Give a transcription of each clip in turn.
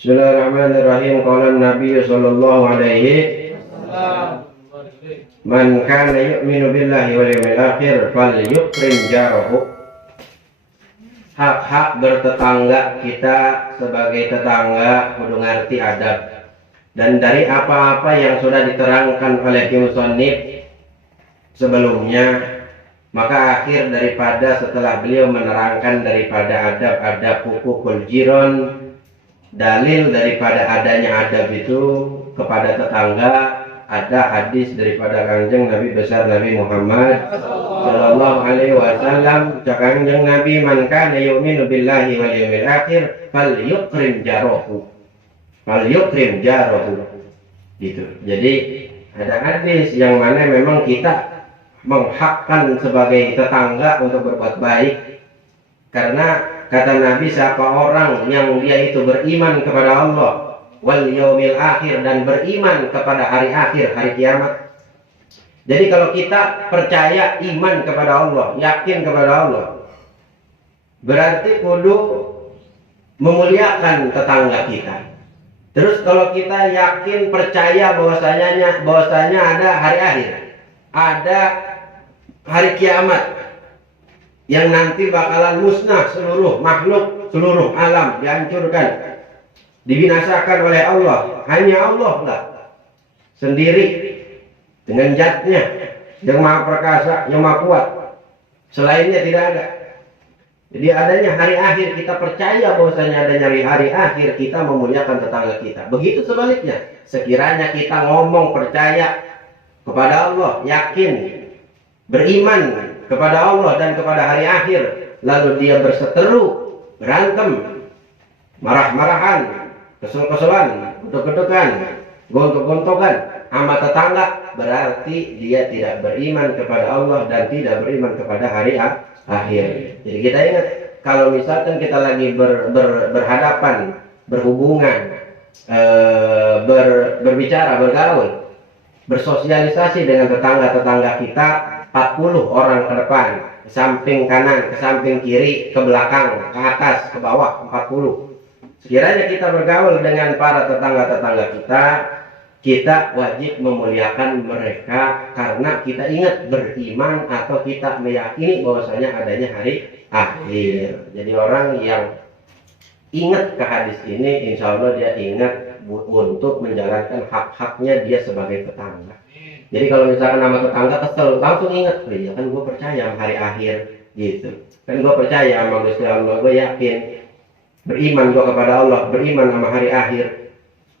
Bismillahirrahmanirrahim. Qala Nabi sallallahu alaihi man kana yu'minu billahi wal yawmil akhir falyukrim jarahu. Hak-hak bertetangga kita sebagai tetangga kudu ngerti adab. Dan dari apa-apa yang sudah diterangkan oleh musannif sebelumnya, maka akhir daripada setelah beliau menerangkan daripada adab-adab hukukul jiran, dalil daripada adanya adab itu kepada tetangga, ada hadis daripada Kanjeng Nabi besar Nabi Muhammad sallallahu alaihi wasallam. Kanjeng Nabi, man kana yu'minu billahi wal yawmil akhir falyukrim jarahu. Falyukrim jarahu. Gitu. Jadi ada hadis yang mana memang kita menghakkan sebagai tetangga untuk berbuat baik, karena kata Nabi, siapa orang yang dia itu beriman kepada Allah wal yaumil akhir dan beriman kepada hari akhir, hari kiamat. Jadi kalau kita percaya iman kepada Allah, yakin kepada Allah, berarti kudu memuliakan tetangga kita. Terus kalau kita yakin percaya bahwasanya ada hari akhir, ada hari kiamat yang nanti bakalan musnah seluruh makhluk, seluruh alam dihancurkan, dibinasakan oleh Allah. Hanya Allah lah sendiri dengan zatnya yang maha perkasa, yang maha kuat, selainnya tidak ada. Jadi adanya hari akhir, kita percaya bahwasanya adanya hari akhir, kita memuliakan tetangga kita. Begitu sebaliknya, sekiranya kita ngomong percaya kepada Allah, yakin, beriman kepada Allah dan kepada hari akhir, lalu dia berseteru, berantem, marah-marahan, kesel-keselan, gedek-gedekan, gontok-gontokan sama tetangga, berarti dia tidak beriman kepada Allah dan tidak beriman kepada hari akhir. Jadi kita ingat, kalau misalkan kita lagi berhadapan, berhubungan, berbicara, bergaul, bersosialisasi dengan tetangga-tetangga kita, 40 orang ke depan, ke samping kanan, ke samping kiri, ke belakang, ke atas, ke bawah, 40. Sekiranya kita bergaul dengan para tetangga-tetangga kita wajib memuliakan mereka, karena kita ingat beriman atau kita meyakini bahwasanya adanya hari akhir. Jadi orang yang ingat ke hadis ini, insya Allah dia ingat untuk menjalankan hak-haknya dia sebagai tetangga. Jadi kalau misalkan nama tetangga kesel, langsung ingat, oh iya kan gue percaya sama hari akhir, gitu. Kan gue percaya sama Gusti Allah, gue yakin, beriman gue kepada Allah, beriman sama hari akhir.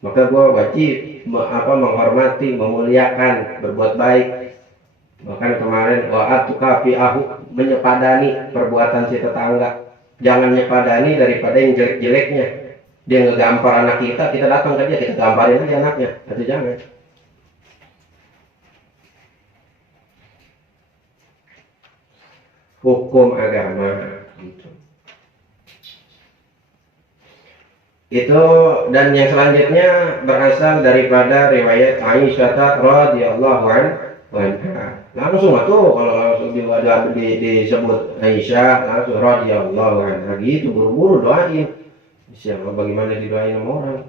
Maka gue wajib menghormati, memuliakan, berbuat baik. Bahkan kemarin menyepadani perbuatan si tetangga. Jangan nyepadani daripada yang jelek-jeleknya. Dia ngegampar anak kita datang ke dia, kita gamparin aja anaknya. Itu jangan. Hukum agama gitu. Itu, dan yang selanjutnya berasal daripada riwayat Aisyah radhiyallahu anha. Langsung tuh, kalau langsung disebut Aisyah, langsung radhiyallahu anha gitu, buru-buru doain. Siapa bagaimana didoain sama orang?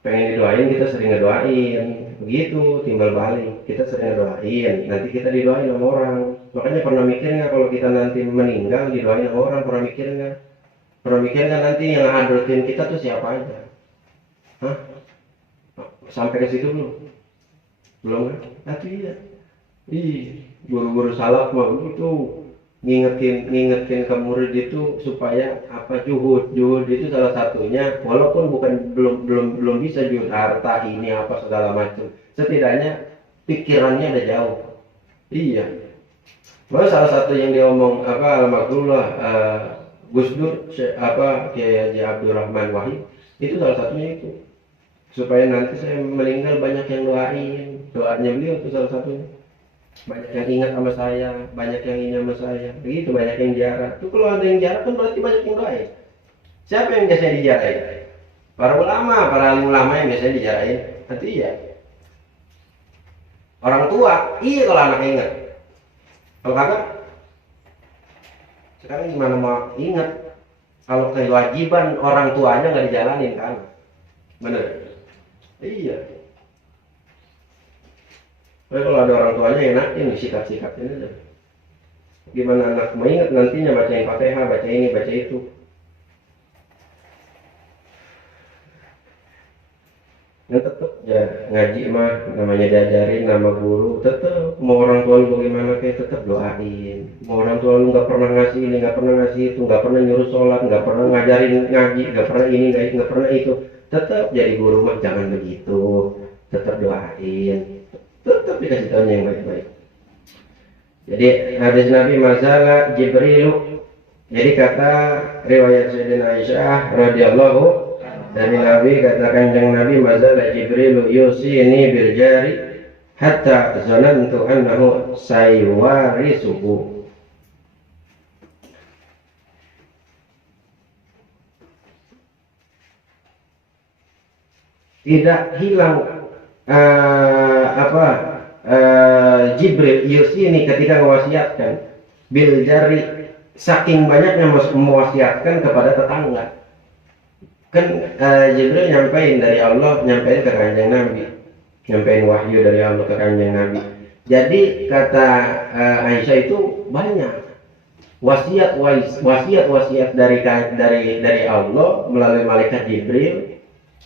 Pengen didoain, kita sering ngedoain. Begitu timbal balik, kita sering ngedoain, nanti kita didoain sama orang. Makanya pernah mikir nggak kalau kita nanti meninggal didoain sama orang? Pernah mikir nggak? Pernah mikir nggak nanti yang hadrotin kita tuh siapa aja? Hah? Sampai ke situ belum? Belum kan? Tapi iya. Guru-guru salaf mah begitu, ngingetin ke murid itu supaya juhud itu salah satunya, walaupun belum bisa juhud harta ini apa segala macam, setidaknya pikirannya udah jauh. Iya. Malah salah satu yang diomong almarhumlah Gus Dur kayak Haji Abdurrahman Wahid, itu salah satunya itu, supaya nanti saya meninggal banyak yang doain. Doanya beliau itu salah satunya, banyak yang ingat sama saya, banyak yang ingin sama saya, begitu, banyak yang ziarah. Itu kalau ada yang ziarah kan berarti banyak yang doain. Siapa yang biasanya dijarain? Para ulama, para alim ulama yang biasanya dijarain. Nanti iya. Orang tua, iya kalau anak ingat. Kalau kagak, sekarang gimana mau ingat kalau kewajiban orang tuanya nggak dijalanin kan? Bener? Iya. Tapi kalau ada orang tuanya enakin sikat-sikat ini aja. Gimana anak mengingat nantinya baca yang Fatihah, baca ini, baca itu. Nah tetep ya ngaji mah namanya diajarin nama guru, tetep mau orang tua lu bagaimana kayak tetep doain. Mau orang tua lu nggak pernah ngasih ini, nggak pernah ngasih itu, nggak pernah nyuruh sholat, nggak pernah ngajarin ngaji, nggak pernah ini, nggak pernah itu, tetep jadi guru mah jangan begitu. Tetep doain, tetep dikasih tahu yang baik-baik. Jadi hadis Nabi masalah Jibril. Jadi kata riwayat Sayyidina Aisyah radhiyallahu dari Nabi, kata Kanjeng Nabi masalah Jibril yusini bil jari hatta zanantu annahu saywarisuhu. Tidak hilang Jibril yusini ketika mewasiatkan bil jari, saking banyaknya mewasiatkan kepada tetangga. Kan Jibril nyampein dari Allah, nyampein ke Kanjeng Nabi, nyampein wahyu dari Allah ke Kanjeng Nabi. Jadi kata Aisyah itu banyak wasiat dari Allah melalui malaikat Jibril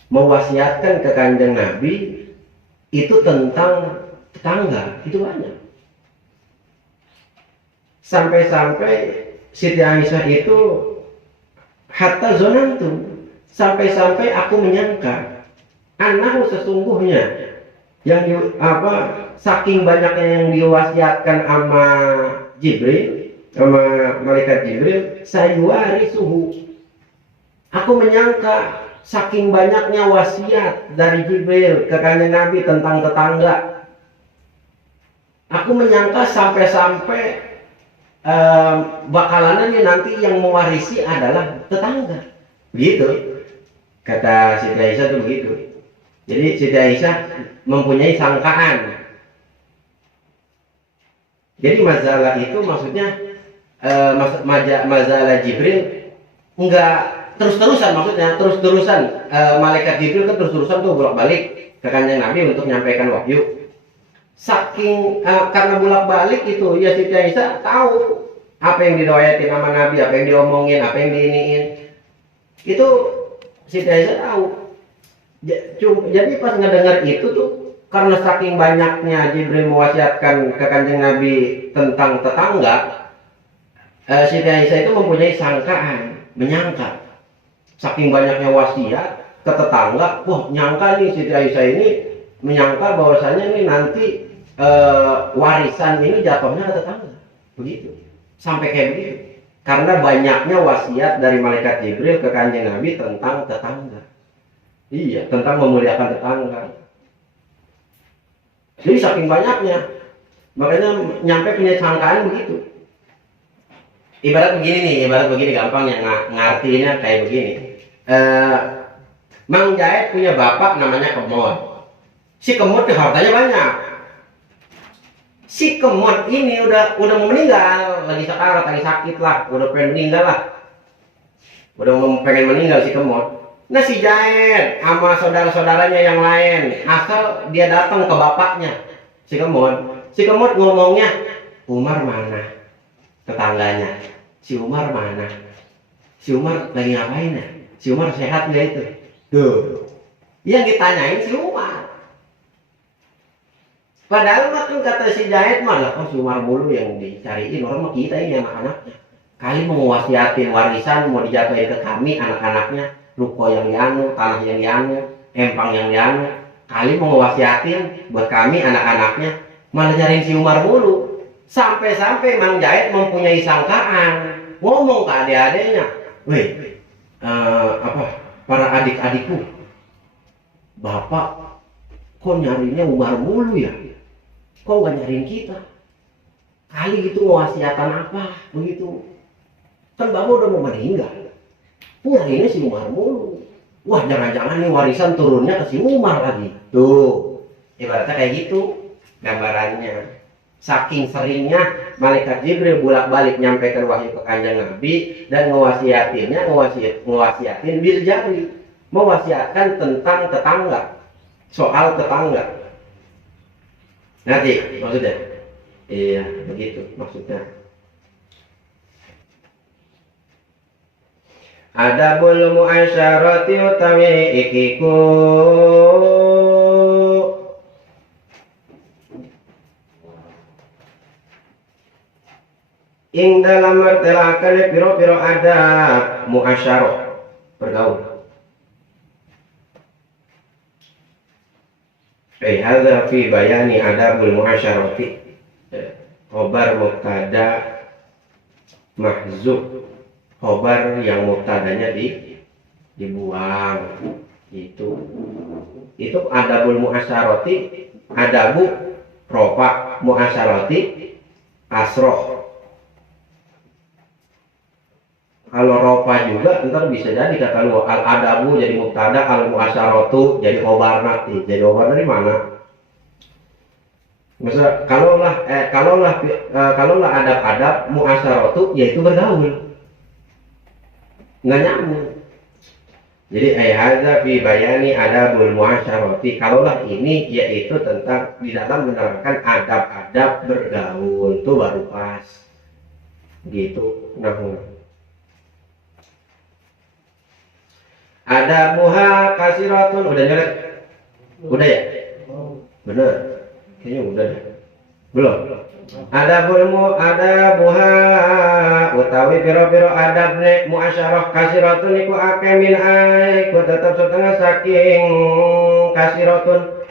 mewasiatkan ke Kanjeng Nabi itu tentang tetangga, itu banyak. Sampai-sampai Siti Aisyah itu hatta zonantu, sampai-sampai aku menyangka anahu sesungguhnya yang saking banyaknya yang diwasiatkan sama Jibril, sama malaikat Jibril, sayuwarisuhu. Aku menyangka saking banyaknya wasiat dari Jibril ke Kanjeng Nabi tentang tetangga, aku menyangka sampai-sampai bakalannya nanti yang mewarisi adalah tetangga. Begitu kata Siti Aisyah tuh begitu. Jadi Siti Aisyah mempunyai sangkaan. Jadi masalah itu maksudnya masalah Jibril enggak terus-terusan, maksudnya terus-terusan malaikat Jibril kan terus-terusan tuh bolak-balik ke Kanjeng Nabi untuk menyampaikan wahyu. Saking karena bolak-balik itu ya Siti Aisyah tahu apa yang diriwayatin sama Nabi, apa yang diomongin, apa yang diiniin. Itu Siti Aisyah tahu. Jadi pas ngedengar itu tuh, karena saking banyaknya Jibril mewasiatkan ke Kanjeng Nabi tentang tetangga, Siti Aisyah itu mempunyai sangkaan, menyangka saking banyaknya wasiat ke tetangga, wah nyangka nih Siti Aisyah ini menyangka bahwasanya nih nanti warisan ini jatuhnya ke tetangga, begitu, sampai kayak begitu, karena banyaknya wasiat dari malaikat Jibril ke Kanjeng Nabi tentang tetangga. Iya, tentang memuliakan tetangga. Jadi saking banyaknya, makanya nyampe punya sangkaan begitu. Ibarat begini gampang yang ngartinya kayak begini. Mang Jaet punya bapak namanya Kemot. Si Kemot tuh hartanya banyak. Si Kemot ini udah mau meninggal, lagi sekarat, lagi sakit lah, udah pengen meninggal lah. Udah pengen meninggal si Kemot. Nah si Jaet sama saudara-saudaranya yang lain, asal dia datang ke bapaknya si Kemot ngomongnya, Umar mana? Tetangganya, si Umar mana? Si Umar lagi ngapain ya? Si Umar sehat nggak itu? Tuh, yang ditanyain si Umar. Padahal mah kan kata si Jaet malah si Umar mulu yang dicariin, orang mah kita ini anak-anaknya. Kali mau wasiatin warisan mau dijatuhin ke kami anak-anaknya. Ruko yang dianu, tanah yang dianu, empang yang dianu, kali mau ngewasiatin buat kami anak-anaknya, malah nyariin si Umar mulu. Sampai-sampai Mang Jaet mempunyai sangkaan, ngomong ke adik-adiknya, weh, para adik-adikku, bapak kok nyarinya Umar mulu ya? Kok nggak nyariin kita? Kali gitu ngewasiatan apa begitu? Kan bapak udah mau meninggal. Nyariinnya si Umar mulu. Wah, jangan-jangan nih warisan turunnya ke si Umar lagi. Tuh, ibaratnya kayak gitu gambarannya. Saking seringnya malaikat Jibril bolak-balik nyampaikan wahyu ke Kanjeng Nabi dan ngewasiatin bil jari, mewasiatkan tentang tetangga, soal tetangga. Nanti maksudnya, iya begitu maksudnya. Adabul muasyarati utawi ikiku ing dalam mertelakan piro-piro adab muasyarah bergaul. Hadza fi bayani adabul muasyarati. Khobar mubtada mahzuf, khobar yang mubtadanya dibuang. Itu adabul muasyarati, adabu rofa, muasyarati asroh. Kalau rofa juga ntar bisa jadi kata lu al adabu jadi mubtada, al muasyaratu jadi khobar nanti. Jadi khobar dari mana? Misal kalaulah adab-adab muasyaratu yaitu bergaul. Nggak nyambung. Jadi hadza fi bayani adabul muasyarati. Kalaulah ini yaitu tentang di dalam menerangkan adab-adab bergaul, itu baru pas. Gitu. Nah, adabuha kasiratun udah nyoret? Udah ya? Bener. Kayaknya udah deh. Belum? Adabuha utawi piro-piro adabne muasyarah kasiratun iku akeh min iku tetap setengah saking kasiratun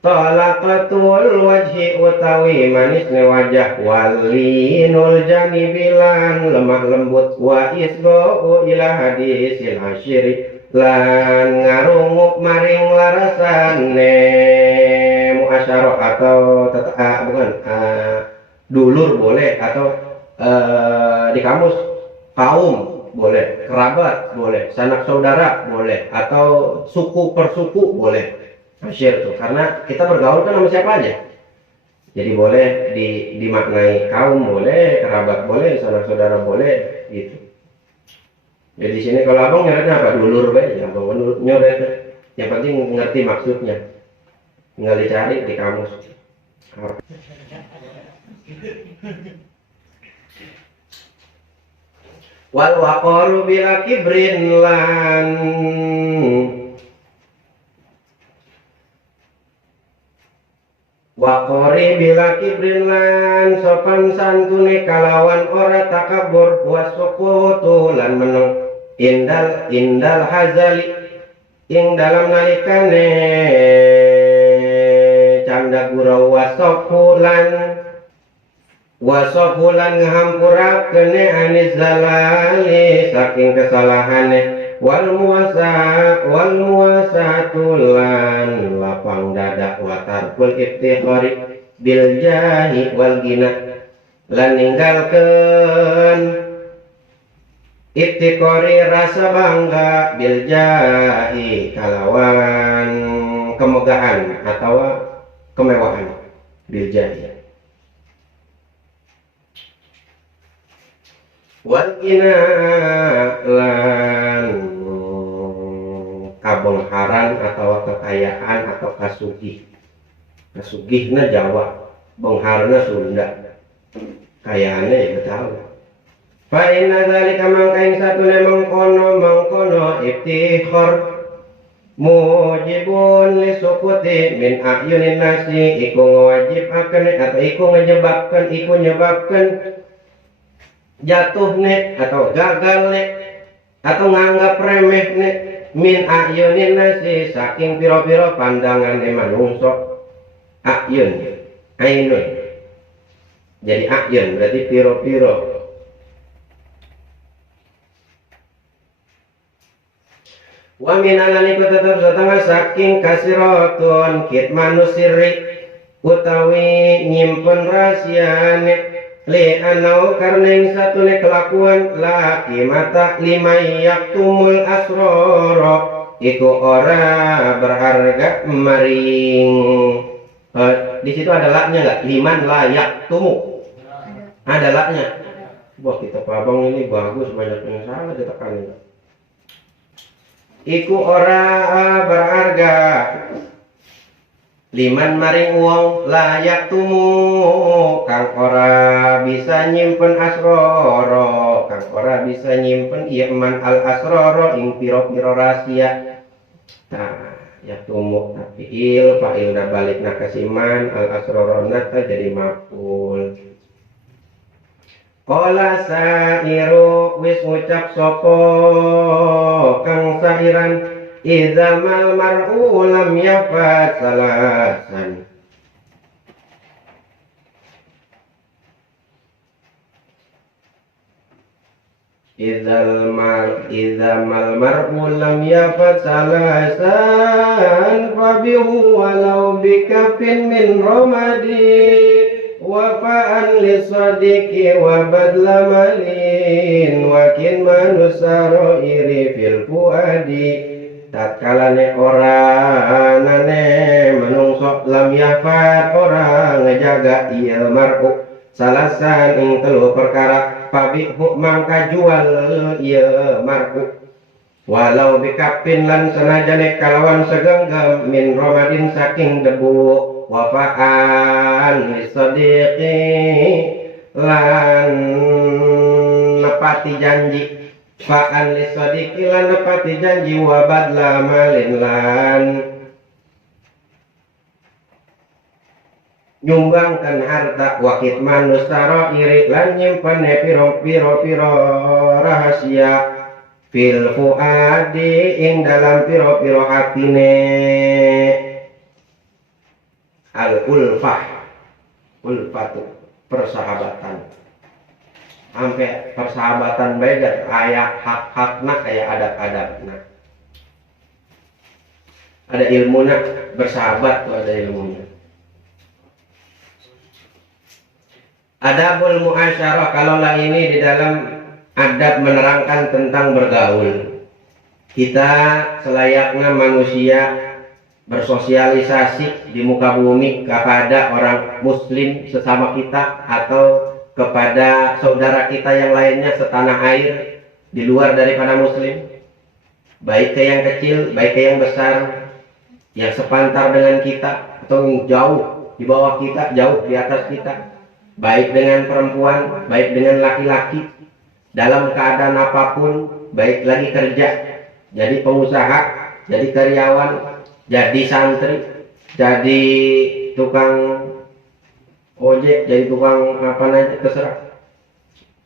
talaqatul wajhi utawi manisne wajah walinul janibilan lemah lembut wa isgo ila hadisil asyiri lan ngarunguk maring larasane muasyarah atau dulur boleh atau di kamus kaum boleh, kerabat boleh, sanak saudara boleh, atau suku persuku boleh. Asyir tuh, karena kita bergaul kan sama siapa aja. Jadi boleh dimaknai kaum boleh, kerabat boleh, sanak saudara boleh, gitu. Jadi di sini kalau abang nyoretnya apa? Dulur ya, abang nyoret. Yang penting ngerti maksudnya. Tinggal dicari di kamus. Wal waqaru bila kibrin lan waqari bila kibrin lan sopan santune kalawan ora takabur wasukutu lan meneng indal hazali ing dalam nalikane canda gurau wasofulan ngahampurakeun anis zalali saking kesalahane wal muasatulan lapang dada watarkul iftikhari bil jahi wal gina lan ninggalkeun iftikhari rasa bangga bil jahi kalawan kemegahan atau kemewahan bil jahi wal gina lan kabongharan atau kekayaan atau kasugihna Jawa, bongharna Sunda, kayaannya ya Betawi. Fa inna dzalika mangkaing satune mangkono iftikhar mujibun li sukuti min ayunin nasi iku ngawajibaken atau iku nyebabkan jatuhne atau gagalne atau nganggap remehne min ayunin nasi saking piro-piro pandangan manungsa. Ayun ainun jadi ayun berarti piro-piro. Wa minalani ku tetap setengah saking kasiratun kitmanu sirri utawi nyimpen rahasiane li anau karning satune kelakuan laki mata limai yaktumul asroro iku ora berharga maring. Di situ ada laknya nggak? Liman layak tumu ada laknya. Wah, kita abang ini bagus, banyak yang salah ditekan. iku ora berharga liman maring wong layak tumu kang ora bisa nyimpen asroro kang ora bisa nyimpen iman al asroro ing piro-piro rahasia. Nah ya tumu tapi fa'il udah balik nak kasiman al asroro nata jadi maf'ul. Qala sairu wis ngucap sapa kang sairan idzamal mar'u lam yafat salasan. Idzamal mar'u lam yafat salasan fabihu walau bikafin min ramadi wafa'an lisadiqi wa badla malin wakin manusaro iri fil fuadi. Tatkalane ora nane menungso lam yafat ora ngejaga iya mar'u salasan ing telu perkara pabihu mangka jual iya mar'u walau bikapin lan senajane kalawan segenggam min romadin saking debu wafaan lisadiqi lan nepati janji fa'an lisadiqi lan nepati janji wa badla malin lan nyumbangkan harta wakit manustara iri lan nyimpen piro rahasia fil fuadi ing dalam piro hatine. Al ulfah ulfatu persahabatan sampai persahabatan beda kayak hak-hakna kayak adat-adatna. Ada ilmunya bersahabat tuh ada ilmunya. Adabul muasyarah kalaulah ini di dalam adab menerangkan tentang bergaul. Kita selayaknya manusia bersosialisasi di muka bumi kepada orang muslim sesama kita atau kepada saudara kita yang lainnya setanah air di luar daripada muslim, baik ke yang kecil, baik ke yang besar, yang sepantar dengan kita atau yang jauh di bawah kita, jauh di atas kita, baik dengan perempuan, baik dengan laki-laki, dalam keadaan apapun, baik lagi kerja, jadi pengusaha, jadi karyawan, jadi santri, jadi tukang ojek, jadi tukang apa aja terserah.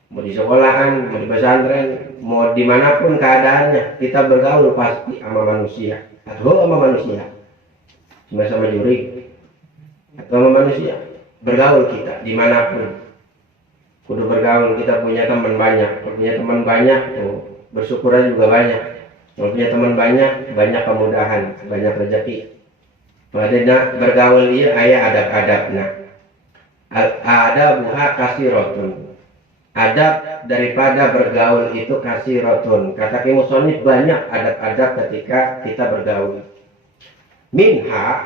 Mau di sekolahan, mau di pesantren, mau dimanapun keadaannya, kita bergaul pasti sama manusia atau sama manusia, sama juri atau sama manusia. Bergaul kita dimanapun, kudu bergaul. Kita punya teman banyak, punya teman banyak, bersyukur juga banyak. Kalau punya teman banyak, banyak kemudahan, banyak rezeki. Padahal bergaul dia ayah adab-adabnya. Adabuha kasirotun. Adab daripada bergaul itu kasirotun. Kata Ki Musonif banyak adab-adab ketika kita bergaul. Minha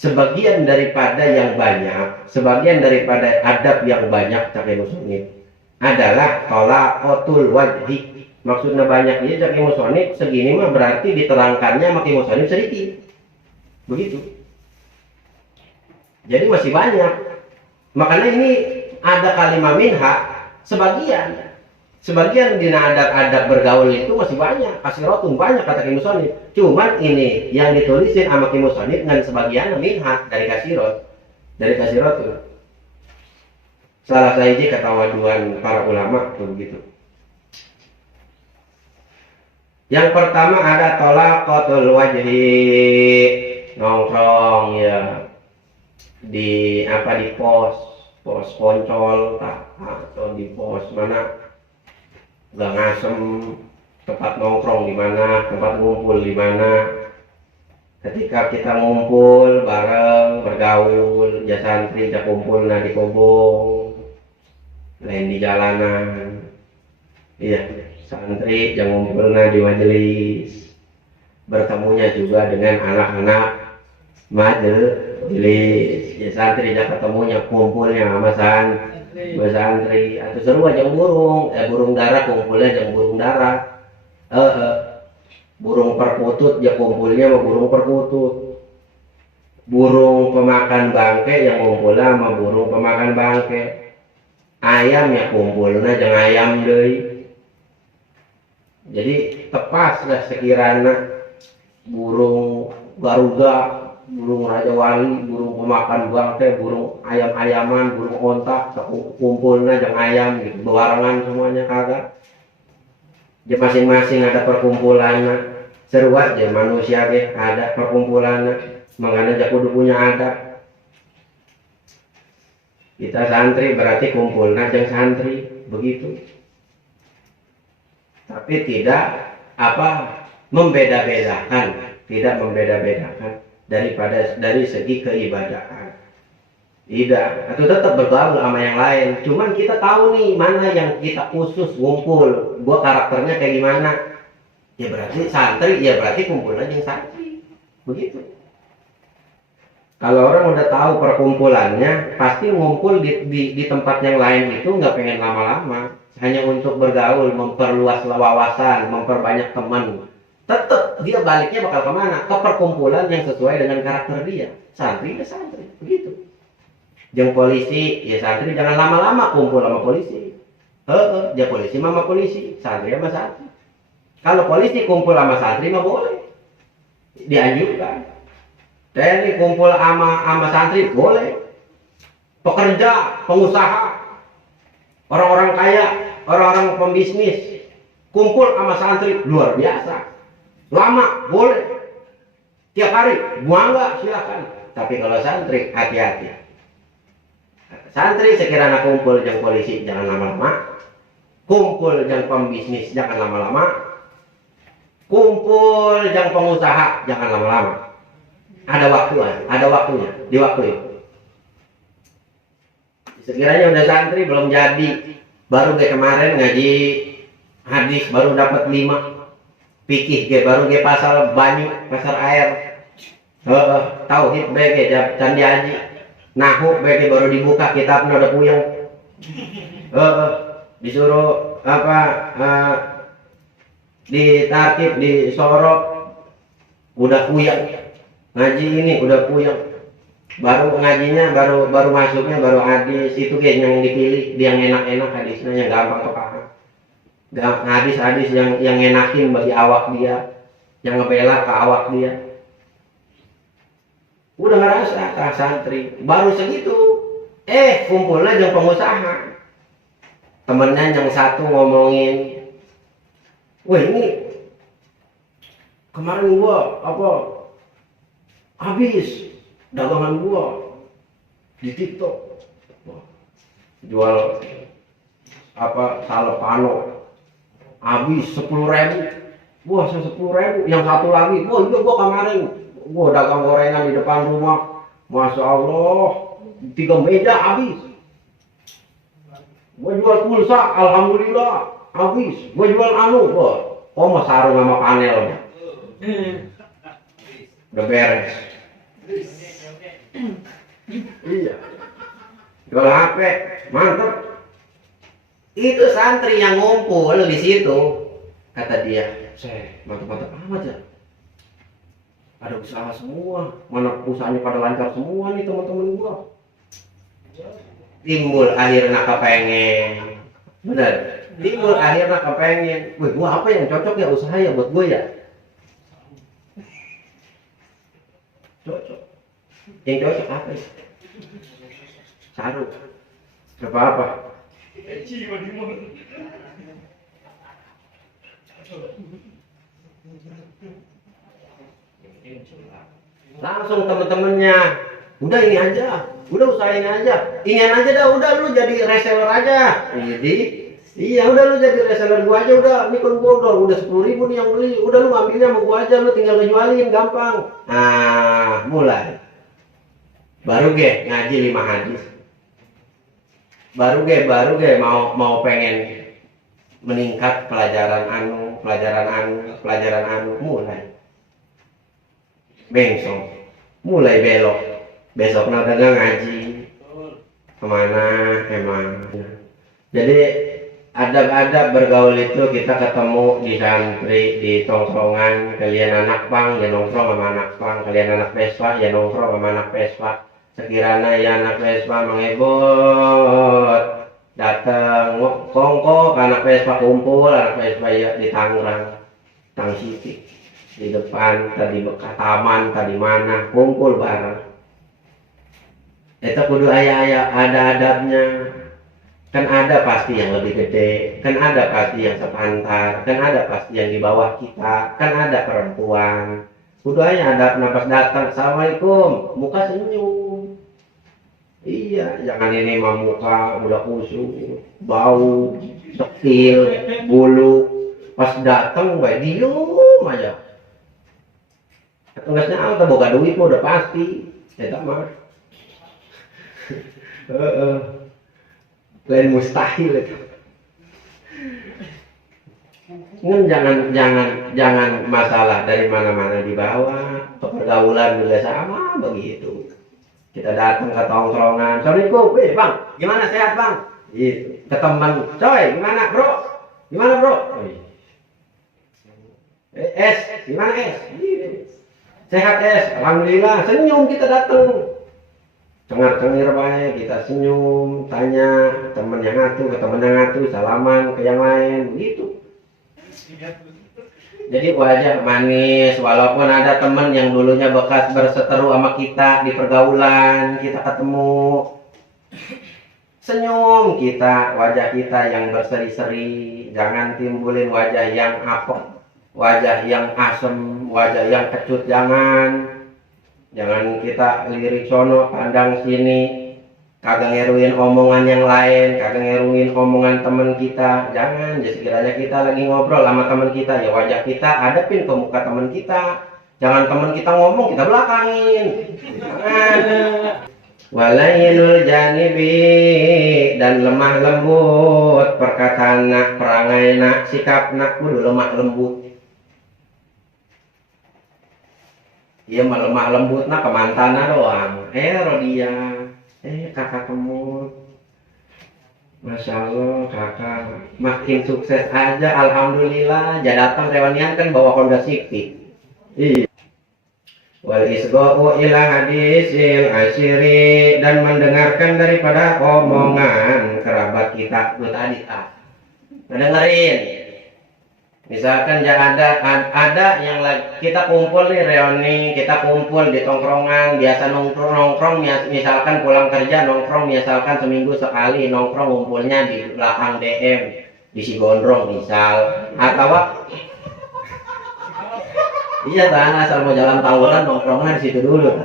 sebagian daripada yang banyak, sebagian daripada adab yang banyak Ki Musonif adalah tolaqatul wajhi. Maksudnya banyak ini Ki Musonif segini mah berarti diterangkannya Ki Musonif sedikit. Begitu. Jadi masih banyak. Makanya ini ada kalimat minha sebagian di adab-adab bergaul itu masih banyak. Kasirotun banyak kata Ki Musonif. Cuman ini yang ditulisin sama Ki Musonif dengan sebagian minha dari kasirotun. Salah saja kata waduan para ulama tuh begitu. Yang pertama ada tolaqatul wajhi, nongkrong ya di pos poncol atau di pos mana gak ngasem, tempat nongkrong di mana, tempat ngumpul di mana. Ketika kita ngumpul bareng bergaul, ya santri ya kumpul di kobong, lain di jalanan, iya. Santri yang ngumpulnya di majelis, bertemunya juga dengan anak-anak majelis. Ya santri yang ketemunya kumpulnya sama santri atau seru aja burung, burung dara kumpulnya aja burung dara. Burung perkutut ya kumpulnya sama burung perkutut. Burung pemakan bangke yang ngumpulnya sama burung pemakan bangke. Ayam ya kumpulnya jeung ayam deui. Jadi tepas lah sekiranya burung garuda, burung raja wali, burung pemakan bangke, burung ayam-ayaman, burung ontak kumpulnya jeung ayam gitu, bebarengan semuanya kagak. Jadi masing-masing ada perkumpulannya. Seru aja manusia ge ada perkumpulannya. Mangana ja kudu punya ada. Kita santri berarti kumpulna jeung santri, begitu. Tapi tidak membeda-bedakan, tidak membeda-bedakan dari segi keibadahan. Tidak, atau tetap bergaul sama yang lain. Cuman kita tahu nih mana yang kita khusus ngumpul. Gua karakternya kayak gimana? Ya berarti santri, ya berarti kumpulnya jeung santri. Begitu. Kalau orang udah tahu perkumpulannya, pasti ngumpul di tempat yang lain itu nggak pengen lama-lama. Hanya untuk bergaul, memperluas wawasan, memperbanyak teman. Tetap dia baliknya bakal kemana? Ke perkumpulan yang sesuai dengan karakter dia. Santri ya santri, begitu. Yang polisi, ya santri jangan lama-lama kumpul sama polisi. Ya polisi sama polisi, santri sama santri. Kalau polisi kumpul sama santri mah boleh, dianjurkan. TNI kumpul sama santri boleh. Pekerja, pengusaha, orang-orang kaya, orang-orang pembisnis kumpul sama santri luar biasa. Lama boleh. Tiap hari bangga silakan. Tapi kalau santri hati-hati. Santri sekiranya kumpul jeung polisi jangan lama-lama. Kumpul jeung pembisnis jangan lama-lama. Kumpul jeung pengusaha jangan lama-lama. Ada waktunya, diwaktuin. Sekiranya udah santri belum jadi, baru kayak kemarin ngaji hadis baru dapat 5, fikih ge baru ge pasal banyu, pasal air. Tauhid bege candi haji. Nahu bege baru dibuka kitabnya udah puyeng. Disuruh ditartib, disorot udah puyeng. Ngaji ini udah puyeng. Baru ngajinya baru masuknya baru hadis itu kayak yang dipilih yang enak-enak hadisnya yang gampang kepaham. Hadis-hadis yang enakin bagi awak dia, yang ngebela ke awak dia. Udah ngerasa ke santri baru segitu. Kumpulnya jeung pengusaha. Temennya yang satu ngomongin, wah ini kemarin gua habis dagangan gua di TikTok jual salepano habis 10.000. Wah 10.000. Yang satu lagi, wah itu gua kemarin gua dagang gorengan di depan rumah, masya Allah 3 meja habis. Gua jual pulsa, alhamdulillah habis. Gua jual wah sarung sama panelnya udah beres. Iya. Jual HP, mantep. Itu santri yang ngumpul di situ. Kata dia, mantep-mantep amat ya. Ada usaha semua, mana usahanya pada lancar semua nih teman-teman gua. Timbul akhirnya kepengen. Bener. Timbul akhirnya kepengen. Wih, gua apa yang cocok ya usaha ya buat gua ya? Cocok. Yang cocok apa ya? Sarung. Apa? Langsung temen-temennya, udah ini aja, udah usahain aja, ingin aja dah, udah lu jadi reseller aja. Jadi, iya udah lu jadi reseller gua aja, udah mikun gua udah 10.000 nih yang beli, udah lu ngambilnya sama gua aja, lu tinggal ngejualin gampang. Nah, mulai. Baru ngaji 5 hadis. Baru mau pengen meningkat pelajaran mulai. Bengsong, mulai belok. Besok udah ngaji. Kemana emang? Jadi adab-adab bergaul itu kita ketemu di santri, di tongkrongan, kalian anak pang ya nongkrong sama anak pang, kalian anak Vespa ya nongkrong sama anak Vespa. Sekiranya ya anak Vespa mengebot, datang kongko anak Vespa kumpul, anak Vespa ya di Tangerang, Tang City, di depan tadi bekas taman tadi mana kumpul bareng. Itu kudu ayah ada adabnya. Kan ada pasti yang lebih gede, kan ada pasti yang sepantar, kan ada pasti yang di bawah kita, kan ada perempuan. Kudu aja ada napas datang, assalamualaikum, muka senyum. Iya, jangan ini mah muka udah kusut, bau, sekil, bulu. Pas datang baik diem aja. Tugasnya apa? Boga duit mah udah pasti. Ya mah. Lain mustahil itu. Jangan masalah dari mana-mana dibawa. Pergaulan juga sama begitu. Kita datang ke tongkrongan, assalamualaikum, bang, gimana sehat bang? Gitu. Ke teman, coy, gimana bro? Gimana bro? Es, gimana es? Gitu. Sehat es, alhamdulillah, senyum kita datang. Cengar-cengir baik, kita senyum, tanya temen yang ngatu ke temen yang ngatu, salaman ke yang lain, gitu. Jadi wajah manis, walaupun ada temen yang dulunya bekas berseteru sama kita di pergaulan, kita ketemu, senyum kita, wajah kita yang berseri-seri, jangan timbulin wajah yang apek, wajah yang asem, wajah yang kecut, jangan kita lirik sono, pandang sini, kagak ngeruin omongan yang lain, kagak ngeruin omongan teman kita, jangan. Ya sekiranya kita lagi ngobrol sama teman kita, ya wajah kita hadapin ke muka teman kita, jangan teman kita ngomong kita belakangin, jangan. Walainul janibi, dan lemah lembut perkataan nak, perangai nak, sikap nak kudu lemah lembut. Iya mah lemah lembut nak kemantana doang. Rodia, kakak kemut. Masya Allah kakak makin sukses aja, alhamdulillah. Ja datang reunian kan bawa Honda Civic. Iya. Wal isga'u ila hadisil asyiri, dan mendengarkan daripada omongan kerabat kita. Itu tadi dengerin. Misalkan ya ada yang lagi kita kumpul nih reuni, kita kumpul di tongkrongan, biasa nongkrong misalkan pulang kerja nongkrong, misalkan seminggu sekali nongkrong, ngumpulnya di belakang DM di Sigondrong misal, atau iya kan asal mau jalan tawuran nongkrongnya di situ dulu.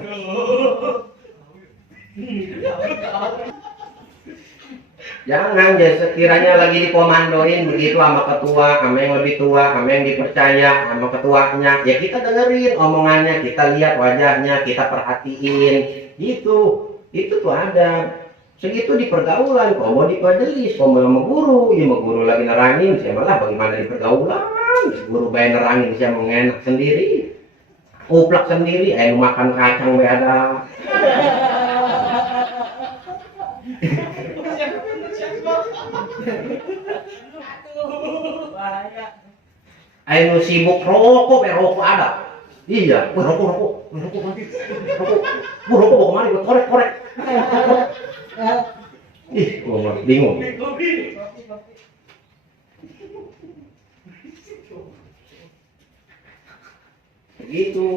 Jangan ya sekiranya lagi dikomandoin begitu sama ketua, sama yang lebih tua, sama yang dipercaya, sama ketuanya, ya kita dengerin omongannya, kita lihat wajahnya, kita perhatiin, gitu. Itu tuh ada. Segitu di pergaulan, kok mau dipadelis, kok mau sama guru, ya sama guru lagi nerangin, saya malah bagaimana di pergaulan, guru bayar nerangin, saya mengenak sendiri, uplak sendiri, makan kacang ada. Ayo sibuk rokok ada. Iya, rokok nanti. Rokok mau kemana? Korek. Ih, gua bingung. Begitu.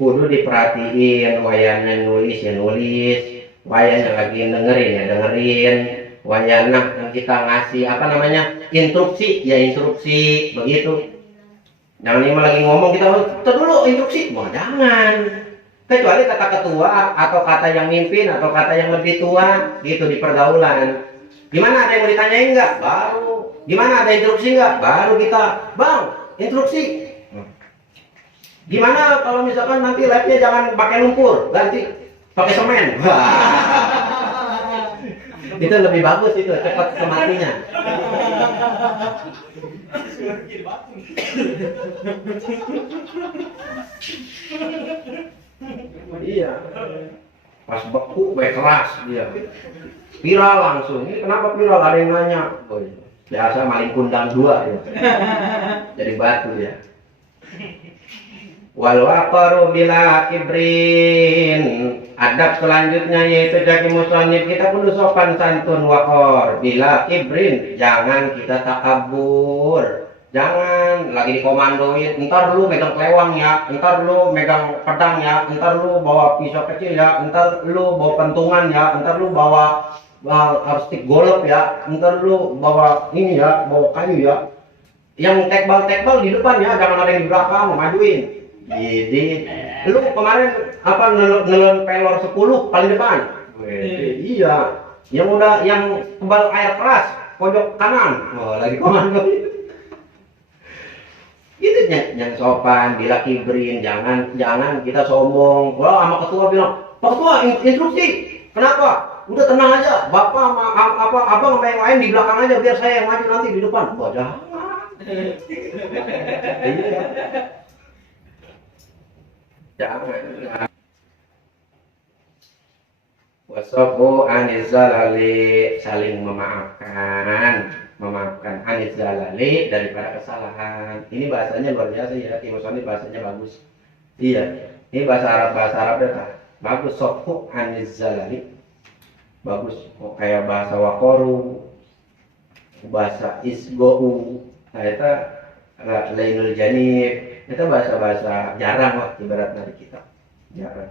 Kudu diperhatiin, wayahnya nulis ya nulis, wayahnya lagi dengerin ya dengerin. Wayana yang kita ngasih instruksi ya instruksi begitu. Jangan ini lagi ngomong kita dulu instruksi, mau jangan. Kecuali kata ketua atau kata yang mimpin atau kata yang lebih tua gitu di pergaulan. Gimana ada yang mau ditanyain nggak? Baru. Gimana ada instruksi nggak? Baru kita bang instruksi. Gimana kalau misalkan nanti live-nya jangan pakai lumpur, ganti pakai semen. Itu lebih bagus itu, cepat kematinya. Iya. Pas beku, keras dia. Viral langsung. Ini kenapa viral? Ada yang nanya. Biasa maling kundang dua ya. Jadi batu ya. Wal waqaru bila kibrin. Adab selanjutnya yaitu jadi musannif kita kudu sopan santun waqar bila kibrin. Jangan kita takabur. Jangan lagi dikomandoin, ntar lu megang kelewang ya, ntar lu megang pedang ya, ntar lu bawa pisau kecil ya, ntar lu bawa pentungan ya, ntar lu bawa stick golf ya, ntar lu bawa ini ya, bawa kayu ya. Yang tekbal di depan ya, jangan ada yang di belakang, majuin. Jadi, lu kemarin apa nelon pelor 10 paling depan. Iya, yang tebal air keras pojok kanan. Oh, lagi komando. Itu yang sopan, bila kibrin, jangan kita sombong. Wah, sama ketua bilang, Pak Ketua instruksi, kenapa? Udah tenang aja, bapak sama abang sama yang lain di belakang aja, biar saya yang maju nanti di depan. Wah, jangan. Jangan. Wasofu anizalali, saling memaafkan anizalali daripada kesalahan. Ini bahasanya luar biasa ya, Timosoni bahasanya bagus. Iya, ini bahasa Arab dah. Bagus, sofu anizalali. Bagus, kayak bahasa wakoru, bahasa isgo'u, itu lainul janib, itu bahasa jarang lah ibarat dari kita. Jarang.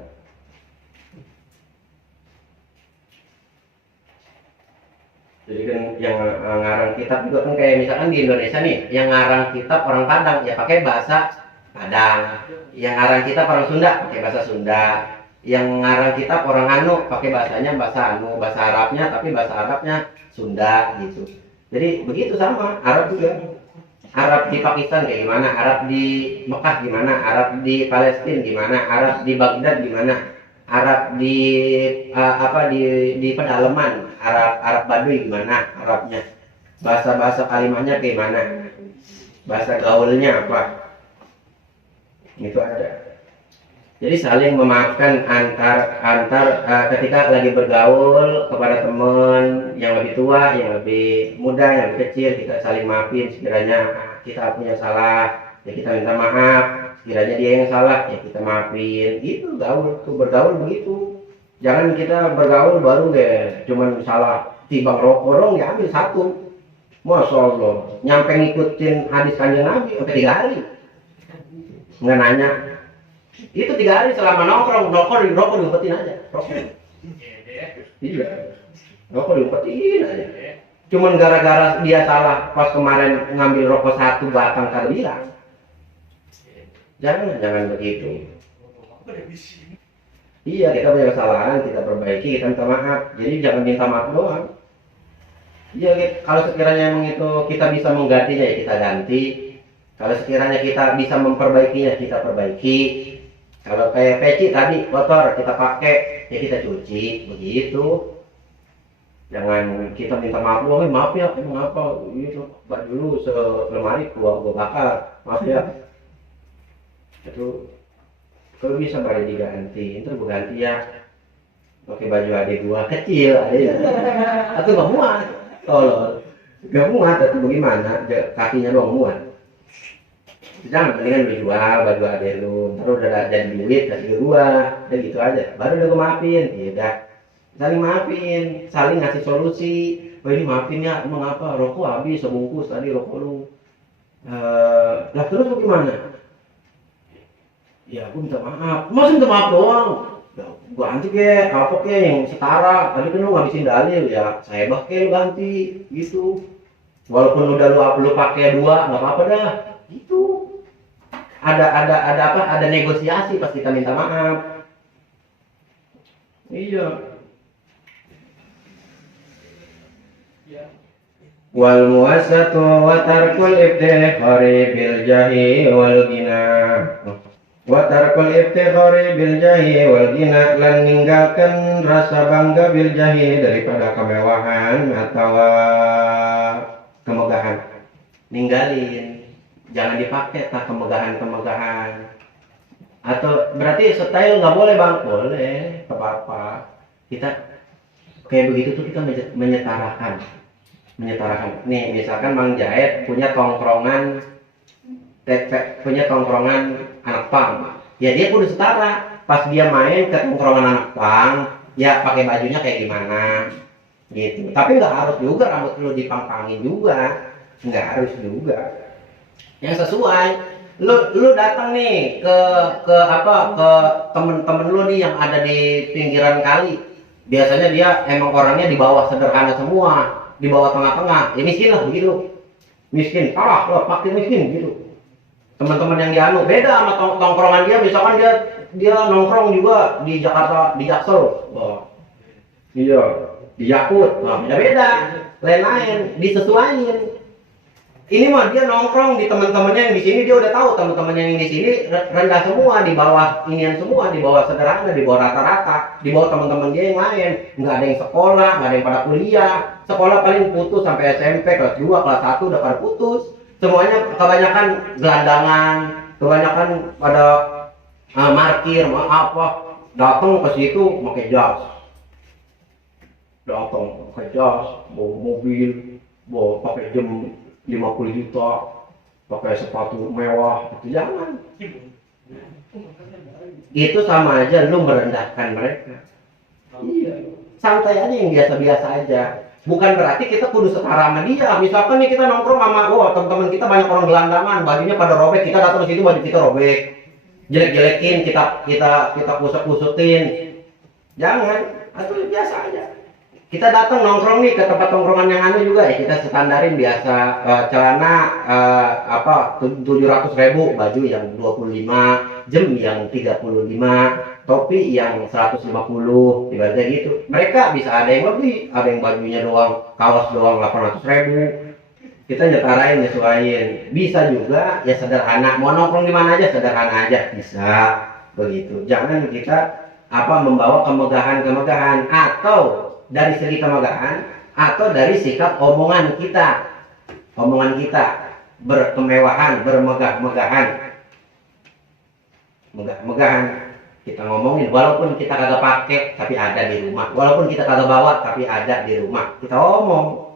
Jadi kan yang ngarang kitab juga kan kayak misalkan di Indonesia nih, yang ngarang kitab orang Padang ya pakai bahasa Padang, yang ngarang kitab orang Sunda pakai bahasa Sunda, yang ngarang kitab orang Anu pakai bahasanya bahasa Anu, bahasa Arabnya tapi bahasa Arabnya Sunda gitu. Jadi begitu sama Arab juga. Arab di Pakistan kayak gimana, Arab di Mekah gimana, Arab di Palestina gimana, Arab di Baghdad gimana, Arab di di pedalaman, Arab Baduy gimana Arabnya, bahasa kalimatnya gimana, bahasa gaulnya apa, itu ada. Jadi saling memaafkan antar ketika lagi bergaul kepada teman yang lebih tua, yang lebih muda, yang lebih kecil, kita saling maafin. Sekiranya kita punya salah, ya kita minta maaf. Sekiranya dia yang salah, ya kita maafin. Gitu bergaul begitu. Jangan kita bergaul baru deh, cuman salah tibang rokok dong, ya ambil satu. Masya Allah, nyampe ngikutin hadis Kanjeng Nabi sampai 3 hari. Nggak nanya. Itu 3 hari selama nongkrong diumpetin aja. Iya. Rokok diumpetin aja. Cuman gara-gara dia salah pas kemarin ngambil rokok 1 batang kali bilang. Jangan begitu. Iya, kita punya kesalahan, kita perbaiki, kita minta maaf. Jadi jangan minta maaf doang. Iya, kalau sekiranya emang itu kita bisa menggantinya ya kita ganti. Kalau sekiranya kita bisa memperbaikinya, kita perbaiki. Kalau kayak peci tadi kotor kita pakai, ya kita cuci, begitu. Jangan kita minta maaf, maaf ya, emang apa? Itu baju lu selemari gua bakar, maaf ya. Itu kalau bisa boleh diganti, itu ganti ya. Pakai baju adik gua kecil, ya. Atau nggak muat, tolol. Nggak muat, atau bagaimana? Kakinya doang muat. Jangan, mendingan lu jual baju adek lu, terus udah jadi duit kasih ke gua, udah gitu aja. Baru udah gua maafin, ya udah. Saling maafin, saling ngasih solusi. Oh ini maafin ya, emang apa? Rokok habis sebungkus tadi rokok lu. Lah terus bagaimana? Ya gua minta maaf. Masa minta maaf doang? Ya, gua ganti ke, apa ke yang setara. Tadi kan lu ngabisin dalil ya, saya pakai lu ganti, gitu. Walaupun udah lu pakai 2, nggak apa-apa dah. Gitu. Ada negosiasi pas kita minta maaf. Iya. Wal muwasatu wa tarkul iftikhari bil jahi wal ghina. Wa tarkul iftikhari bil jahi wal ghina, lan ninggalkan rasa bangga bil jahi daripada kemewahan atau kemegahan. Ninggalin. Jangan dipakai tak kemegahan. Atau berarti style nggak boleh bang? Boleh, apa-apa. Kita kayak begitu tuh kita menyetarakan. menyetarakan. Nih misalkan Mang Jaed punya tongkrongan anak pang, ya dia kudu setara. Pas dia main ke tongkrongan anak pang, ya pakai bajunya kayak gimana gitu. Tapi nggak harus juga rambut lu dipang-pangin juga, nggak harus juga. Yang sesuai. Lu datang nih ke temen-temen lu nih yang ada di pinggiran kali. Biasanya dia emang orangnya di bawah sederhana semua, di bawah tengah-tengah, ya miskin lah begitu. Miskin, parah loh, fakir miskin gitu. Teman-teman yang dianu beda sama tongkrongan dia, misalkan dia nongkrong juga di Jakarta, di Jaksel. Oh, iya, di Yakut. Nah, beda-beda, lain-lain, disesuaikan. Ini mah dia nongkrong di teman-temannya yang di sini, dia udah tahu teman-temannya yang di sini rendah semua, di bawah inian semua, di bawah sederhana, di bawah rata-rata, di bawah teman-teman dia yang lain. Nggak ada yang sekolah, nggak ada yang pada kuliah. Sekolah paling putus sampai SMP, kelas 2, kelas 1 udah pada putus. Semuanya kebanyakan gelandangan, kebanyakan pada markir, apa, datang ke situ pakai jas. Datang pakai jas, bawa mobil, bawa pakai jam 50 juta, pakai sepatu mewah, itu jangan. Itu sama aja lu merendahkan mereka. Iya, santai aja yang biasa-biasa aja. Bukan berarti kita kudu setara sama dia. Misalkan nih kita nongkrong sama teman-teman kita banyak orang gelandangan, bajunya pada robek, kita datang ke situ baju kita robek. Jelek-jelekin, kita kusut-kusutin. Jangan, itu biasa aja. Kita datang nongkrong nih ke tempat nongkrongan yang aneh juga, ya kita standarin biasa celana 700.000, baju yang 25, jam yang 35, topi yang 150, ibaratnya gitu. Mereka bisa ada yang lebih, ada yang bajunya doang, kaos doang 800.000. Kita nyetarain, nyesuaiin. Bisa juga ya sederhana, mau nongkrong di mana aja sederhana aja bisa begitu. Jangan kita membawa kemegahan-kemegahan, atau dari segi kemegahan atau dari sikap omongan kita berkemewahan, bermegah-megahan, megah-megahan. Kita ngomongin walaupun kita kagak pakai tapi ada di rumah, walaupun kita kagak bawa tapi ada di rumah, kita omong.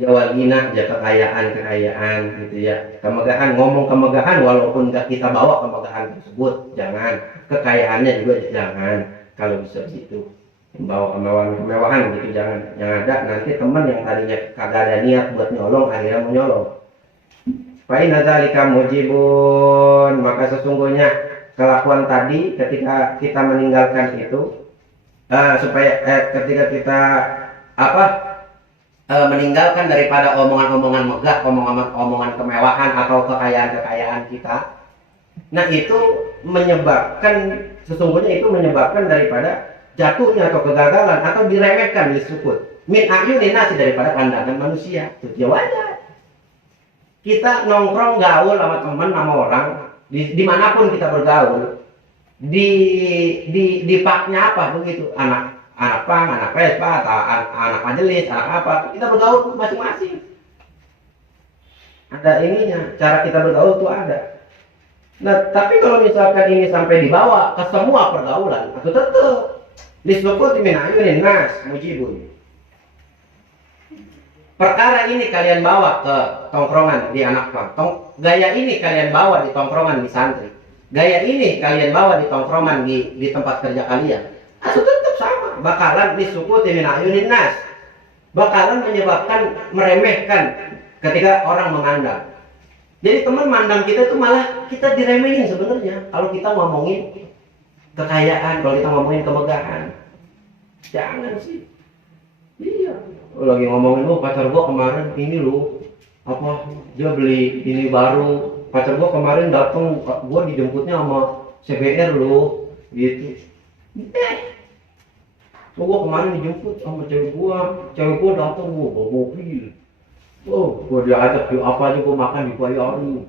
Jawal gina, jaga kekayaan gitu ya. Kemegahan, ngomong kemegahan walaupun gak kita bawa kemegahan tersebut, jangan. Kekayaannya juga jangan. Kalau bisa gitu, membawa kemewahan gitu jangan. Yang ada nanti teman yang tadinya kagak ada niat buat nyolong, akhirnya mau nyolong. Fa'inna dzalika mujibun, maka sesungguhnya kelakuan tadi ketika kita meninggalkan itu, ketika kita meninggalkan daripada omongan-omongan megah, omongan kemewahan atau kekayaan kita, nah itu sesungguhnya itu menyebabkan daripada jatuhnya atau kegagalan atau diremehkan, disukut min ayunin nasi, daripada pandangan manusia. Itu dia wajar. Kita nongkrong gaul sama teman, sama orang, dimanapun kita bergaul, di paknya apa begitu, anak pang, anak vespa, atau anak majelis, anak apa, kita bergaul masing-masing. Ada ininya, cara kita bergaul tuh ada. Nah, tapi kalau misalkan ini sampai dibawa ke semua pergaulan, atau tetap disebut min ayunin nas mujibun. Perkara ini kalian bawa ke tongkrongan di anak pang, gaya ini kalian bawa di tongkrongan di santri, gaya ini kalian bawa di tongkrongan di tempat kerja kalian, atau tetap sama, bakalan disebut min ayunin nas, bakalan menyebabkan meremehkan ketika orang memandang. Jadi teman mandang kita itu malah kita diremehin sebenarnya kalau kita ngomongin kekayaan, kalau kita ngomongin kemegahan. Jangan sih. Iya. Lagi ngomongin pacar gua kemarin ini loh, dia beli ini baru. Pacar gua kemarin datang, gua dijemputnya sama CBR loh, gitu. So gua kemarin dijemput sama cewek gua datang bawa mobil. Gua diajak di apa aja, gua makan dibayarin.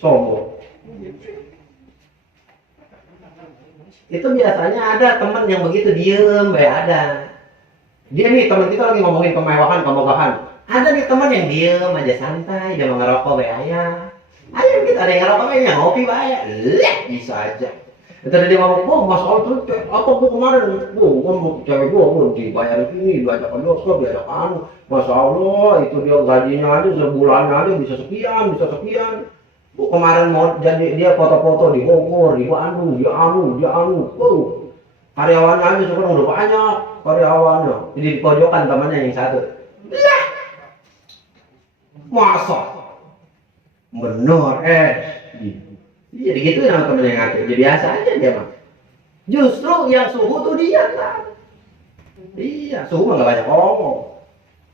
Sombong. Itu biasanya ada teman yang begitu diem, ada. Dia nih teman kita lagi ngomongin kemewahan. Ada nih teman yang diem aja santai, dia ngerokok ayah. Ayo kita ada yang ngerokok yang ngopi bisa aja. Tadi dia ngomong, oh masalah tuh apa gua kemarin, gua ngomong cewek gua dibayar ini, diajak ke dokter, diajak anu, masya Allah itu dia gajinya aja sebulannya aja bisa sekian, bisa sekian. Gua kemarin mau jadi dia foto-foto di Bogor, di Bandung, dia anu, karyawannya aja sekarang udah banyak karyawannya, jadi di pojokan temannya yang satu. Lah, masa bener jadi gitu yang temen yang ngatur, jadi biasa aja dia mah. Justru yang suhu tuh dia kan. Iya, suhu mah gak banyak ngomong.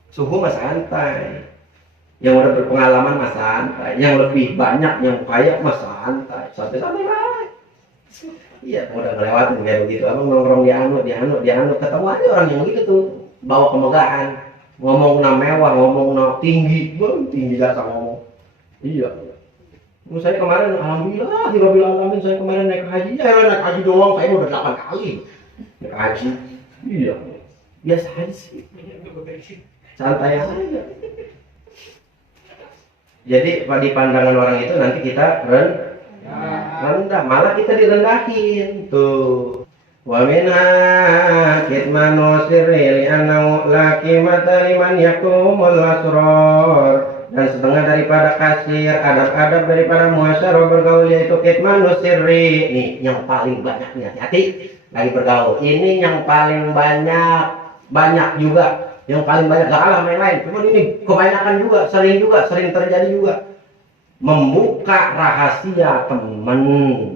Suhu mah santai. Yang udah berpengalaman mah santai. Yang lebih banyak, yang kaya mah santai. Santai-santai aja. Iya, udah ngelewatin kayak begitu. Abang nongkrong di anu. Ketemu aja orang yang gitu tuh. Bawa kemegahan. Ngomong mewah, ngomong tinggi. Tinggi gak sama ngomong. Iya. Saya kemarin alhamdulillah, alamin saya kemarin naik haji. Ya naik haji doang, saya udah 8 kali naik haji. Iya, biasa aja sih, santai aja. Jadi di pandangan orang itu nanti kita rendah, malah kita direndahin tuh. Wa minha kitmanu sirri li'annahu la qimata liman yakumul asrar. Dan setengah daripada kasir, adab-adab daripada muasyarah bergaul yaitu kitmanu sirri. Nih yang paling banyak nih, hati-hati lagi bergaul. Ini yang paling banyak juga. Yang paling banyak gak kalah main lain. Cuma ini kebanyakan juga, sering terjadi juga. Membuka rahasia temen.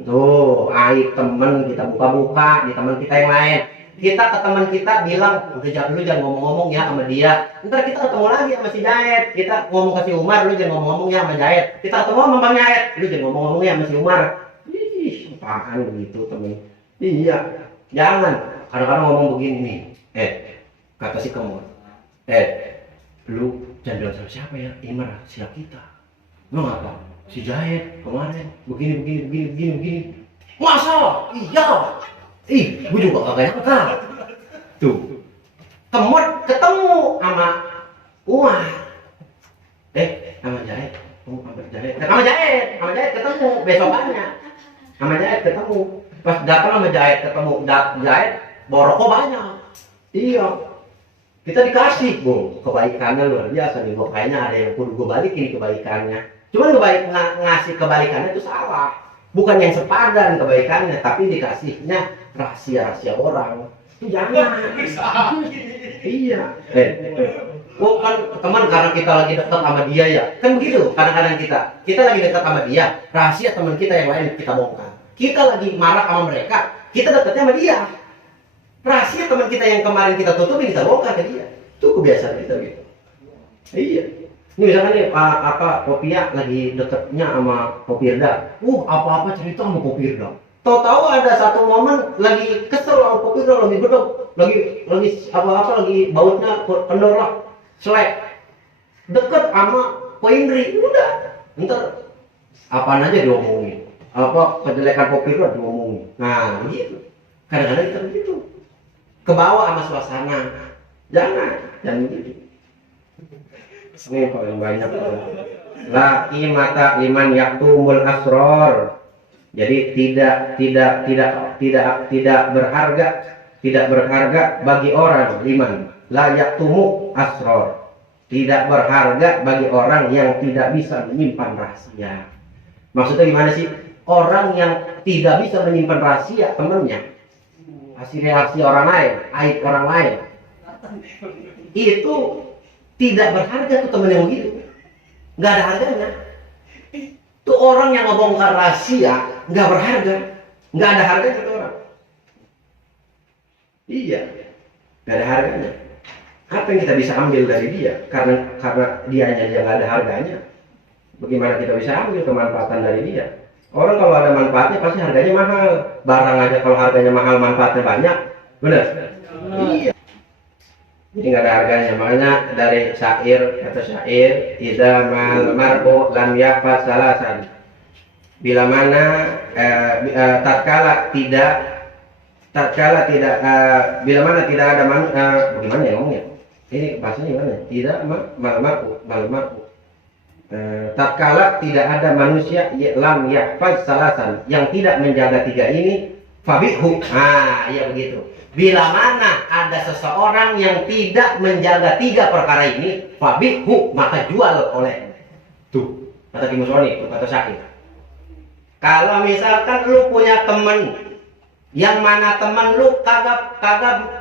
Tuh, aib temen kita buka-buka di teman kita yang lain. Kita ke teman kita bilang, udah lu jangan ngomong-ngomong ya sama dia. Ntar kita ketemu lagi sama si Jaet. Kita ngomong ke si Umar, lu jangan ngomong-ngomong ya sama Jaet. Kita ketemu sama Bang Jaet, lu jangan ngomong-ngomong ya sama si Umar. Ih, apaan begitu temen. Iya, jangan. Kadang-kadang ngomong begini nih. Kata si Kemur. Lu jangan bilang sama siapa ya? Imar, siap kita. Lu ngapa? Si Jaet kemarin begini. Masa? Iya. Gue juga kagak nyangka. Tuh, Kemot ketemu sama Umar. Sama Jaet. Sama Jaet ketemu besokannya. Sama Jaet ketemu. Pas datang sama Jaet ketemu Jaet bawa rokok banyak. Iya. Kita dikasih, kebaikannya luar biasa nih. Kayaknya ada yang kudu gue balikin kebaikannya. Cuman ngasih kebaikannya itu salah. Bukan yang sepadan kebaikannya, tapi dikasihnya rahasia-rahasia orang. Itu jangan. Iya. Kan teman karena kita lagi dekat sama dia ya. Kan begitu kadang-kadang kita lagi dekat sama dia, rahasia teman kita yang lain kita bongkar. Kita lagi marah sama mereka, kita dekatnya sama dia. Rahasia teman kita yang kemarin kita tutupi kita bongkar ke dia. Itu kebiasaan kita gitu. Iya. Ini misalkan nih Popia lagi deketnya sama Popirda. Apa-apa cerita sama Popirda. Tahu-tahu ada satu momen lagi kesel sama Popirda, lagi bedok, lagi lagi bautnya kendor lah, selek. Deket sama Ko Indri, udah. Ntar apaan aja diomongin. Kejelekan Popirda diomongin. Nah, begitu. Kadang-kadang kita begitu. Kebawa sama suasana. Jangan begitu. Ini paling banyak. La qimata liman yaktumul asror. Jadi tidak berharga bagi orang liman la yaktumu asror. Tidak berharga bagi orang yang tidak bisa menyimpan rahasia. Maksudnya gimana sih? Orang yang tidak bisa menyimpan rahasia temannya, rahasia orang lain, aib orang lain, itu tidak berharga tuh temen yang begitu. Nggak ada harganya. Tuh orang yang ngebongkar rahasia nggak berharga, nggak ada harganya tuh orang. Iya, nggak ada harganya. Apa yang kita bisa ambil dari dia? Karena dianya dia nggak ada harganya. Bagaimana kita bisa ambil kemanfaatan dari dia? Orang kalau ada manfaatnya pasti harganya mahal. Barang aja kalau harganya mahal manfaatnya banyak, benar? Iya. Jadi nggak ada harganya. Makanya dari kata syair, idza mal mar'u lam yafat salasan. Bila mana bila mana tidak ada bagaimana ya ngomongnya? Ini bahasanya gimana? Tidak mal mar'u. Tatkala tidak ada manusia lam yafat salasan yang tidak menjaga tiga ini, fabihu. Ah, iya begitu. Bila mana ada seseorang yang tidak menjaga 3 perkara ini, fabihu, maka jual oleh. Tuh, kata Ki Musoni, kata Syakir. Kalau misalkan lu punya temen, yang mana temen lu kagak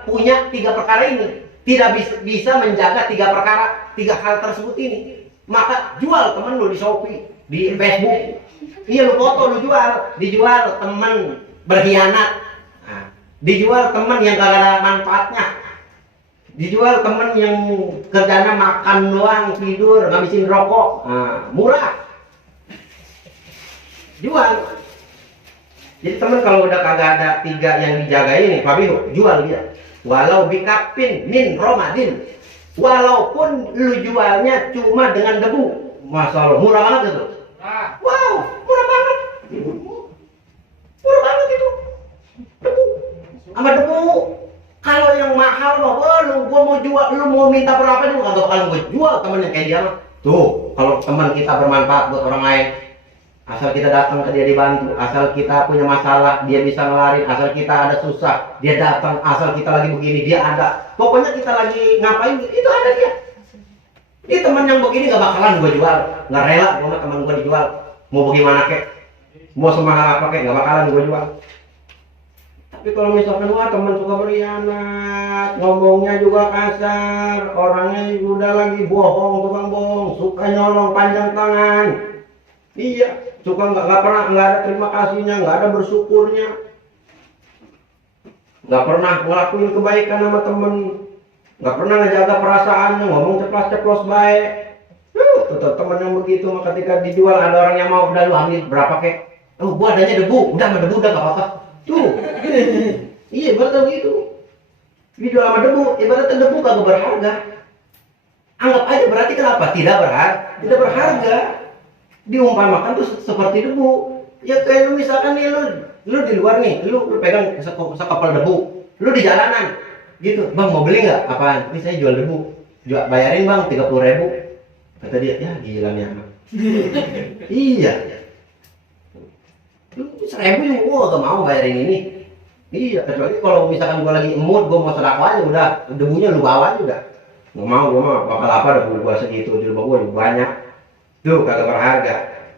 punya 3 perkara ini, tidak bisa menjaga 3 perkara, 3 hal tersebut ini, maka jual temen lu di Shopee, di Facebook. Iya, lu foto, lu jual, dijual temen berkhianat, nah, dijual temen yang gak ada manfaatnya, dijual temen yang kerjanya makan doang, tidur, ngabisin rokok, nah, murah, jual. Jadi temen kalau udah kagak ada 3 yang dijaga ini, fabihu, jual dia. Walau bikapin min romadin, walaupun lu jualnya cuma dengan debu, masya Allah, murah banget itu. Wow, murah banget. Murah banget itu. Debu. Sama debu. Kalau yang mahal mah, gua mau jual, lu mau minta berapa juga kagak bakalan gua jual temen yang kayak dia mah. Tuh, kalau teman kita bermanfaat buat orang lain, asal kita datang ke dia dibantu, asal kita punya masalah, dia bisa ngelarin, asal kita ada susah, dia datang, asal kita lagi begini, dia ada. Pokoknya kita lagi ngapain, itu ada dia. Ini teman yang begini gak bakalan gue jual, gak rela gue sama teman gue dijual. Mau bagaimana kek, mau semahal apa kek, gak bakalan gue jual. Tapi kalau misalkan wah teman suka berkhianat, ngomongnya juga kasar, orangnya udah lagi bohong, tukang bohong, suka nyolong panjang tangan. Iya, suka nggak pernah, nggak ada terima kasihnya, nggak ada bersyukurnya, nggak pernah ngelakuin kebaikan sama temen, nggak pernah ngejaga perasaannya, ngomong ceplos-ceplos baik. Tetap temen yang begitu, ketika dijual ada orang yang mau, udah lu ambil berapa kek? Oh, gua adanya debu, udah sama debu udah nggak apa-apa. Tuh, iya betul gitu. Dijual sama debu, ibaratnya debu kagak berharga. Anggap aja berarti kenapa? Tidak berharga. Diumpamakan tuh seperti debu. Ya kayak lu misalkan nih lu di luar nih, lu pegang sekapal debu, lu di jalanan gitu, bang mau beli nggak? Apaan? Ini saya jual debu, bayarin bang 30.000. Kata dia, ya gila nih anak. Iya, lu 1.000 juga gua gak mau bayarin ini. Iya, kecuali kalau misalkan gua lagi emut, gua mau sedekah aja udah, debunya lu bawa juga. Gak mau, gua mah bakal apa debu gua segitu, di rumah gua juga banyak. Tuh kagak berharga.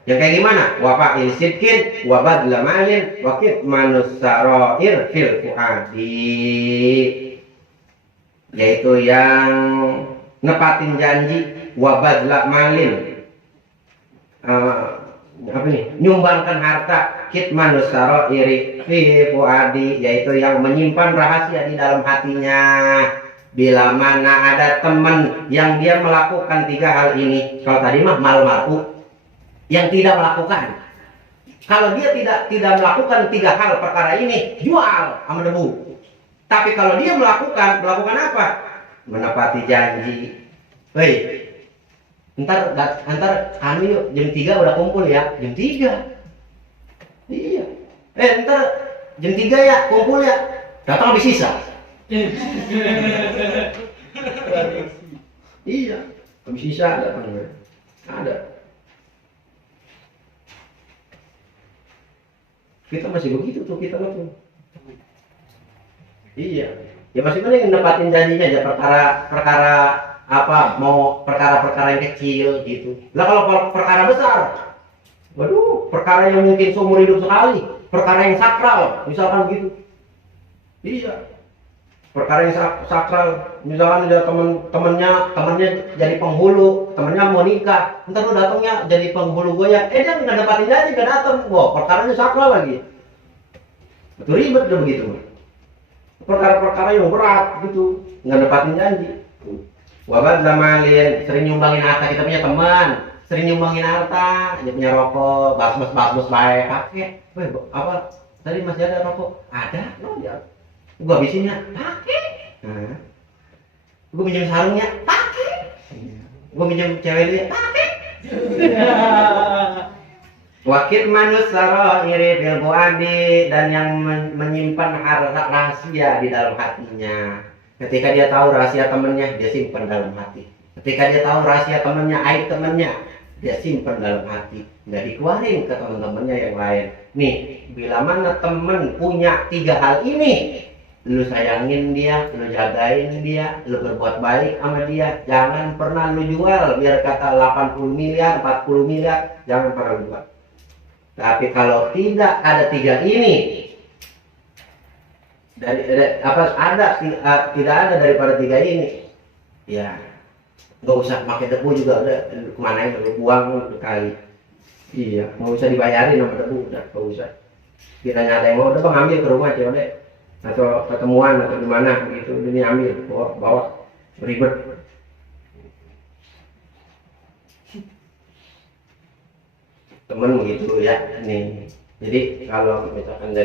Yang kayak gimana? Wafa'il sidkin, wabadla malin, wakit manusaroir fil fuadi. Yaitu yang nepatin janji, wabadla malin. Apa nih? Nyumbangkan harta, kit manusaroir fil fuadi, yaitu yang menyimpan rahasia di dalam hatinya. Bila mana ada teman yang dia melakukan 3 hal ini, kalau tadi mah mal-malu yang tidak melakukan. Kalau dia tidak melakukan 3 hal perkara ini, jual sama debu. Tapi kalau dia melakukan apa? Menepati janji. Hei, ntar kami yuk jam 3 udah kumpul ya, jam 3. Iya. Ntar jam 3 ya kumpul ya. Datang habis sisa. Iya, habis sisa ada. Kita masih begitu tuh kita tuh. Iya, ya masih mending nepatin janjinya aja, perkara apa, mau perkara-perkara yang kecil gitu. Lah kalau perkara besar, waduh, perkara yang mungkin seumur hidup sekali, perkara yang sakral, misalkan gitu. Iya. Perkara yang sakral, misalkan ada temennya jadi penghulu, temennya mau nikah, ntar lu datangnya jadi penghulu gue ya, dia nggak dapatin janji, nggak datang, wah perkaranya sakral lagi, itu ribet udah begitu. Perkara-perkara yang berat gitu, nggak dapatin janji. Wabad lamalin, sering nyumbangin harta, kita punya teman, sering nyumbangin harta, dia punya rokok, basbos baik, pakai, apa? Tadi masih ada rokok, ada, no dia. Gua habisinnya, pakai. Nah, gua minjem sarungnya, pakai. Gua minjem ceweknya, pakai. Wakil manusara iri fil fuadi, dan yang menyimpan rahasia di dalam hatinya. Ketika dia tahu rahasia temannya, dia simpan dalam hati. Ketika dia tahu rahasia temannya, aib temannya, dia simpan dalam hati, nggak dikeluarin ke teman-temannya yang lain. Nih, bila mana temen punya 3 hal ini, lu sayangin dia, lu jagain dia, lu berbuat baik sama dia, jangan pernah lu jual. Biar kata 80 miliar, 40 miliar, jangan pernah lu jual. Tapi kalau tidak ada 3 ini, tidak ada daripada 3 ini, ya nggak usah pakai debu juga, udah kemana itu buang kali. Iya, nggak usah dibayarin sama debu, udah nggak usah. Kita nyata yang mau, udah bang ambil ke rumah aja deh, atau ketemuan atau di mana gitu, ini ambil bawa ribet. Temen begitu ya nih. Jadi kalau misalkan